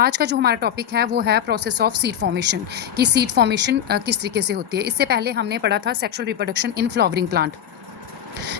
आज का जो हमारा टॉपिक है वो है प्रोसेस ऑफ सीड फॉर्मेशन कि सीड फॉर्मेशन किस तरीके से होती है। इससे पहले हमने पढ़ा था sexual reproduction in flowering plant,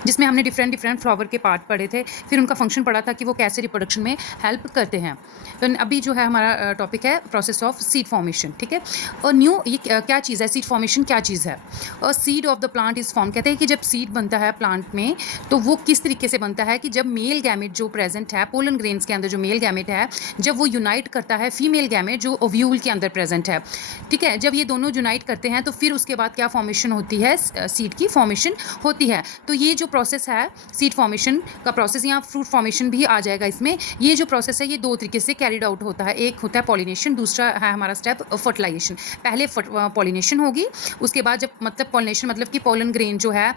जिसमें हमने डिफरेंट डिफरेंट फ्लावर के पार्ट पढ़े थे। फिर उनका फंक्शन पढ़ा था कि वो कैसे रिप्रोडक्शन में हेल्प करते हैं। तो अभी जो है हमारा टॉपिक है प्रोसेस ऑफ सीड फॉर्मेशन, ठीक है। और न्यू ये क्या चीज़ है, सीड फॉर्मेशन क्या चीज़ है। और seed of the plant is form, कहते हैं कि जब सीड बनता है प्लांट में तो वो किस तरीके से बनता है कि जब मेल गैमेट जो प्रेजेंट है पोलन ग्रेन्स के अंदर, जो मेल गैमेट है जब वो यूनाइट करता है फीमेल गैमेट जो ओव्यूल के अंदर प्रेजेंट है, ठीक है। जब ये दोनों यूनाइट करते हैं तो फिर उसके बाद क्या फॉर्मेशन होती है, सीड की फॉर्मेशन होती है। तो ये जो प्रोसेस है सीड फॉर्मेशन का प्रोसेस, यहाँ फ्रूट फॉर्मेशन भी आ जाएगा इसमें। ये जो प्रोसेस है ये दो तरीके से कैरिड आउट होता है। एक होता है पॉलिनेशन, दूसरा है हमारा स्टेप फर्टिलाइजेशन। पहले पॉलिनेशन होगी, उसके बाद जब मतलब पॉलिनेशन मतलब कि पोलन ग्रेन जो है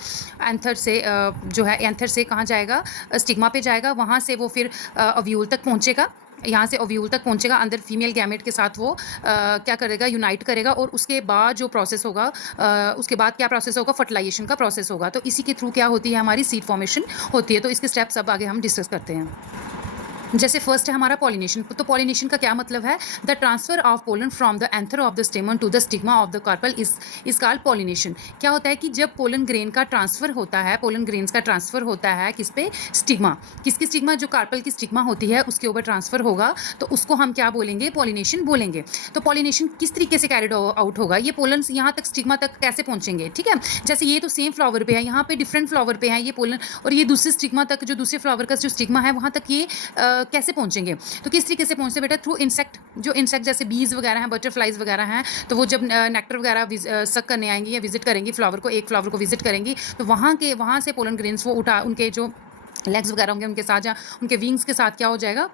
एंथर से जो है एंथर से कहाँ जाएगा, स्टिग्मा पे जाएगा, वहाँ से वो फिर ओव्यूल तक पहुँचेगा। यहाँ से ओव्यूल तक पहुँचेगा, अंदर फीमेल गैमेट के साथ वो क्या करेगा, यूनाइट करेगा। और उसके बाद जो प्रोसेस होगा उसके बाद क्या प्रोसेस होगा, फर्टिलाइजेशन का प्रोसेस होगा। तो इसी के थ्रू क्या होती है, हमारी सीड फॉर्मेशन होती है। तो इसके स्टेप्स अब आगे हम डिस्कस करते हैं। जैसे फर्स्ट है हमारा पॉलिनेशन। तो पॉलिनेशन का क्या मतलब है, the transfer of pollen from the anther of the stamen to the stigma of the carpel is called pollination. क्या होता है कि जब पोलन ग्रेन का ट्रांसफर होता है, पोलन ग्रेन्स का ट्रांसफर होता है किस पे, स्टिग्मा, किसकी स्टिग्मा, जो कार्पल की स्टिग्मा होती है उसके ऊपर ट्रांसफर होगा, तो उसको हम क्या बोलेंगे, पॉलिनेशन बोलेंगे। तो पॉलिनेशन किस तरीके से कैरिड आउट होगा, ये पोलन यहाँ तक स्टिग्मा तक कैसे पहुँचेंगे, ठीक है। जैसे ये तो सेम फ्लावर पे है, यहाँ पे डिफरेंट फ्लावर पे है ये पोलन, और ये दूसरे स्टिग्मा तक, जो दूसरे फ्लावर का जो स्टिग्मा है वहाँ तक ये कैसे पहुंचेंगे। तो किस तरीके से पहुंचते बेटा, थ्रू इंसेक्ट। जो इंसेक्ट जैसे बीज वगैरह हैं, बटरफ्लाइज वगैरह हैं, तो वो जब नेक्टर वगैरह सक करने आएंगी या विजिट करेंगी फ्लावर को, एक फ्लावर को विजिट करेंगी, तो वहाँ से पोलन ग्रेन्स वो उठा, उनके जो लेग्स वगैरह होंगे उनके साथ या उनके विंग्स के साथ क्या हो जाएगा,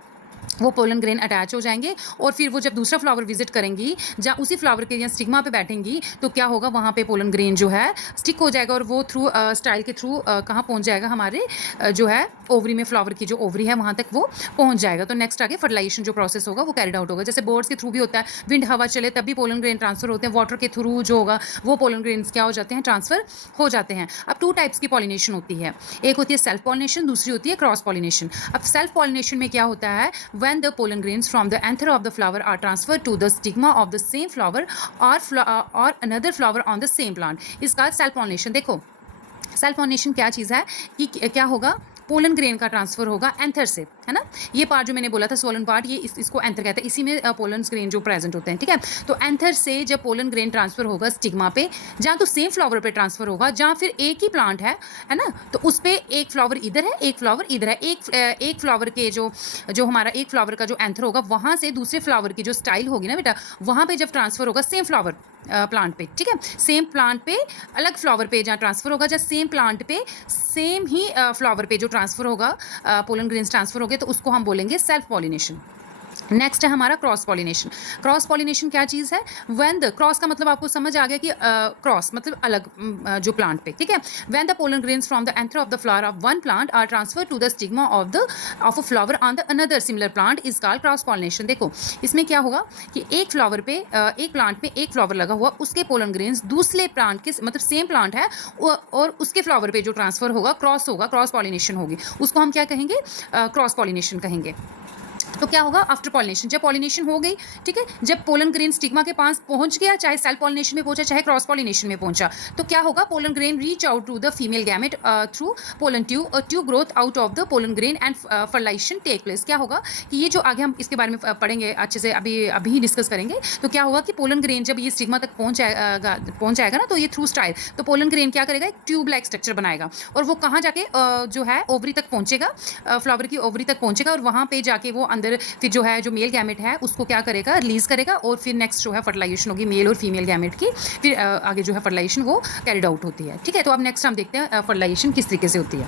वो पोलन ग्रेन अटैच हो जाएंगे। और फिर वो जब दूसरा फ्लावर विजिट करेंगी, जहाँ उसी फ्लावर के या स्टिग्मा पे बैठेंगी, तो क्या होगा, वहाँ पे पोलन ग्रेन जो है स्टिक हो जाएगा और वो थ्रू स्टाइल के थ्रू कहाँ पहुँच जाएगा, हमारे जो है ओवरी में, फ्लावर की जो ओवरी है वहाँ तक वो पहुँच जाएगा। तो नेक्स्ट आगे फर्टिलाइजेशन जो प्रोसेस होगा वो कैरिड आउट होगा। जैसे बर्ड्स के थ्रू भी होता है, विंड हवा चले तब भी पोलन ग्रेन ट्रांसफर होते हैं, वाटर के थ्रू जो होगा वो पोलन ग्रेन्स क्या हो जाते हैं, ट्रांसफर हो जाते हैं। अब टू टाइप्स की पॉलिनेशन होती है, एक होती है सेल्फ पॉलिनेशन, दूसरी होती है क्रॉस पॉलिनेशन। अब सेल्फ पॉलिनेशन में क्या होता है, when the pollen grains from the anther of the flower are transferred to the stigma of the same flower or another flower on the same plant is called self pollination। देखो self pollination क्या चीज़ है कि क्या होगा, pollen grain का transfer होगा anther से, है ना। ये पार्ट जो मैंने बोला था सोलन पार्ट, ये इसको एंथर कहते हैं, इसी में पोलन ग्रेन जो प्रेजेंट होते हैं, ठीक है। तो एंथर से जब पोलन ग्रेन ट्रांसफर होगा स्टिग्मा पे, जहाँ तो सेम फ्लावर पे ट्रांसफर होगा, जहाँ फिर एक ही प्लांट है ना, तो उस पर एक फ्लावर इधर है, एक फ्लावर इधर है। एक फ्लावर के जो हमारा एक फ्लावर का जो एंथर होगा, वहाँ से दूसरे फ्लावर की जो स्टाइल होगी ना बेटा, वहाँ पे जब ट्रांसफर होगा सेम फ्लावर प्लांट पे, ठीक है, सेम प्लांट पे अलग फ्लावर पे जहाँ ट्रांसफर होगा, जहाँ सेम प्लांट पे सेम ही फ्लावर पे जो ट्रांसफर होगा, पोलन ग्रेन्स ट्रांसफर हो गए, तो उसको हम बोलेंगे सेल्फ पॉलिनेशन। नेक्स्ट है हमारा क्रॉस पॉलिनेशन। क्रॉस पॉलिनेशन क्या चीज़ है, व्हेन द क्रॉस का मतलब आपको समझ आ गया कि क्रॉस मतलब अलग जो प्लांट पे, ठीक है। When the pollen grains from the anther of the flower of one plant are transfer to the stigma of a flower on the another similar plant is called cross pollination. देखो इसमें क्या होगा कि एक flower पे एक plant में एक फ्लावर लगा हुआ, उसके पोलन ग्रेन्स दूसरे प्लांट के मतलब सेम प्लांट है और उसके फ्लावर पे जो ट्रांसफर होगा क्रॉस होगा, क्रॉस पॉलिनेशन होगी, उसको हम क्या कहेंगे, क्रॉस पॉलिनेशन कहेंगे। तो क्या होगा आफ्टर पॉलिनेशन, जब पॉलिनेशन हो गई, ठीक है, जब पोलन ग्रेन स्टिग्मा के पास पहुंच गया, चाहे सेल्फ पॉलिनेशन में पहुंचा चाहे क्रॉस पॉलिनेशन में पहुंचा, तो क्या होगा, pollen grain reach out to the female gamete through pollen tube growth out of the pollen grain and fertilization take place. क्या होगा कि ये जो आगे हम इसके बारे में पढ़ेंगे अच्छे से, अभी डिस्कस करेंगे। तो क्या होगा कि पोलन ग्रेन जब ये स्टिग्मा तक पहुंच जाएगा ना, तो ये थ्रू स्टाइल, तो पोलन ग्रेन क्या करेगा, एक ट्यूब लाइक स्ट्रक्चर बनाएगा और वो कहाँ जाके जो है ओवरी तक पहुंचेगा, फ्लावर की ओवरी तक पहुंचेगा, और वहाँ पे जाके वो अंदर फिर जो है जो मेल गैमेट है उसको क्या करेगा, रिलीज करेगा, और फिर नेक्स्ट जो है फर्टिलाइजेशन होगी मेल और फीमेल गैमेट की, फिर आगे जो है फर्टिलाइजेशन वो कैरिड आउट होती है, ठीक है। तो अब नेक्स्ट हम देखते हैं फर्टिलाइजेशन किस तरीके से होती है।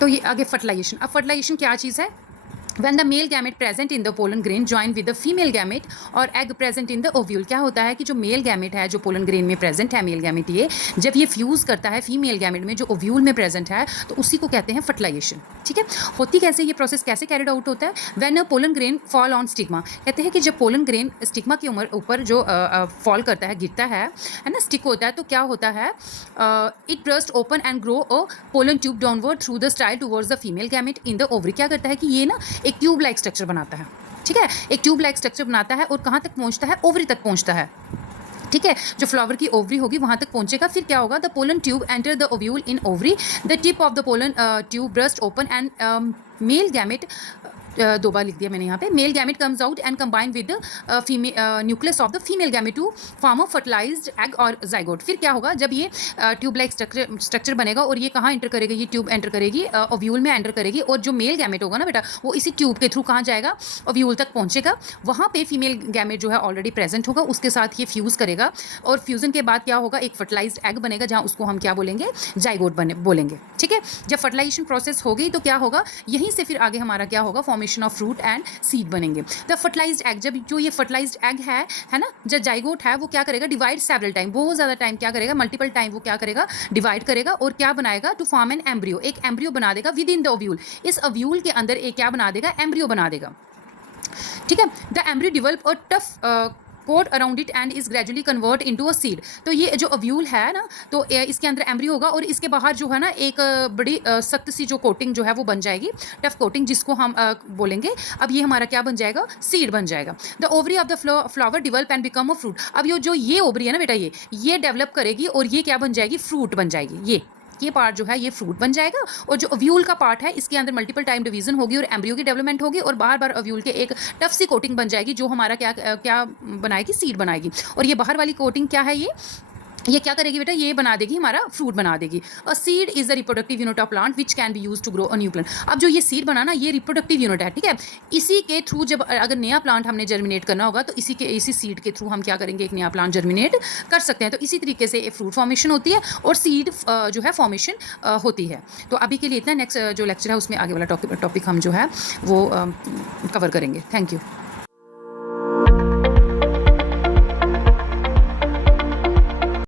तो ये आगे फर्टिलाइजेशन, अब फर्टिलाइजेशन क्या चीज़ है, when the male gamete present in the pollen grain join with the female gamete और egg present in the ovule। क्या होता है कि जो मेल गैमेट है जो पोलन ग्रेन में प्रेजेंट है, मेल गैमेट, ये जब ये फ्यूज़ करता है फीमेल गैमेट में जो ओव्यूल में प्रेजेंट है, तो उसी को कहते हैं फर्टिलाइजेशन, ठीक है। होती कैसे, ये प्रोसेस कैसे कैरिड आउट होता है, when a pollen grain fall on stigma. कहते हैं कि जब पोलन ग्रेन स्टिग्मा की ऊपर जो फॉल करता है, गिरता है ना, स्टिक होता है, तो क्या होता है, it burst open and grow a pollen tube downward through the style towards the female gamete in the ovary. क्या करता है कि ये ना एक ट्यूब लाइक स्ट्रक्चर बनाता है, ठीक है, एक ट्यूब लाइक स्ट्रक्चर बनाता है और कहाँ तक पहुँचता है, ओवरी तक पहुँचता है। ठीक है, जो फ्लावर की ओवरी होगी वहाँ तक पहुँचेगा। फिर क्या होगा, the pollen tube enter the ovule in ovary, the tip of the pollen tube burst open and male gamete, 2 बार लिख दिया मैंने यहाँ पे, male gamete comes out and combine with nucleus of the female gamete to form a fertilized egg और zygote. फिर क्या होगा, जब ये ट्यूब लाइक स्ट्रक्चर बनेगा और ये कहाँ एंटर करेगी, ये ट्यूब एंटर करेगी, ओव्यूल में एंटर करेगी, और जो मेल गैमेट होगा ना बेटा वो इसी ट्यूब के थ्रू कहाँ जाएगा, ओव्यूल तक पहुँचेगा। वहाँ पे फीमेल गैमेट जो है ऑलरेडी प्रेजेंट होगा, उसके साथ ये फ्यूज़ करेगा और फ्यूज़न के बाद क्या होगा, एक फर्टिलाइज्ड एग बनेगा जहाँ उसको हम क्या बोलेंगे, जाइगोट बोलेंगे। ठीक है, जब फर्टिलाइजेशन प्रोसेस हो गई तो क्या होगा, यहीं से फिर आगे हमारा क्या होगा, formation of fruit and seed बनेंगे। द फर्टिलाइज्ड एग, जब जो ये फर्टिलाइज्ड एग है ना, जब जाइगोट है वो क्या करेगा, डिवाइड सेवरल टाइम, बहुत ज़्यादा टाइम क्या करेगा, मल्टीपल टाइम वो क्या करेगा, डिवाइड करेगा और क्या बनाएगा, टू फॉर्म एन एम्ब्रियो, एक एम्ब्रियो बना देगा विद इन द ओव्यूल। इस ओव्यूल के अंदर एक क्या बना देगा, एम्ब्रियो बना देगा। ठीक है, the embryo develop a tough coat around it and is gradually convert into a seed. तो ये जो ओव्यूल है ना, तो इसके अंदर एम्ब्रियो होगा और इसके बाहर जो है ना एक बड़ी सख्त सी जो कोटिंग जो है वो बन जाएगी, टफ कोटिंग, जिसको हम बोलेंगे अब ये हमारा क्या बन जाएगा, सीड बन जाएगा। The ovary of the flower develop and become a fruit. अब ये ओवरी है ना बेटा, ये डेवलप करेगी और ये क्या बन जाएगी, फ्रूट बन जाएगी। ये पार्ट जो है ये फ्रूट बन जाएगा और जो ओव्यूल का पार्ट है इसके अंदर मल्टीपल टाइम डिवीजन होगी और एम्ब्रियो की डेवलपमेंट होगी और बार बार ओव्यूल के एक टफ सी कोटिंग बन जाएगी जो हमारा क्या बनाएगी, सीड बनाएगी। और ये बाहर वाली कोटिंग क्या है, ये क्या करेगी बेटा, ये बना देगी, हमारा फ्रूट बना देगी। A seed is the reproductive unit of plant which can be use to grow a new plant. अब जो ये सीड बनाना, ये रिप्रोडक्टिव यूनिट है। ठीक है, इसी के थ्रू जब अगर नया प्लांट हमने जर्मिनेट करना होगा तो इसी सीड के थ्रू हम क्या करेंगे, एक नया प्लांट जर्मिनेट कर सकते हैं। तो इसी तरीके से फ्रूट फॉर्मेशन होती है और सीड जो है फॉर्मेशन होती है। तो अभी के लिए इतना, नेक्स्ट जो लेक्चर है उसमें आगे वाला टॉपिक हम जो है वो कवर करेंगे। Thank you.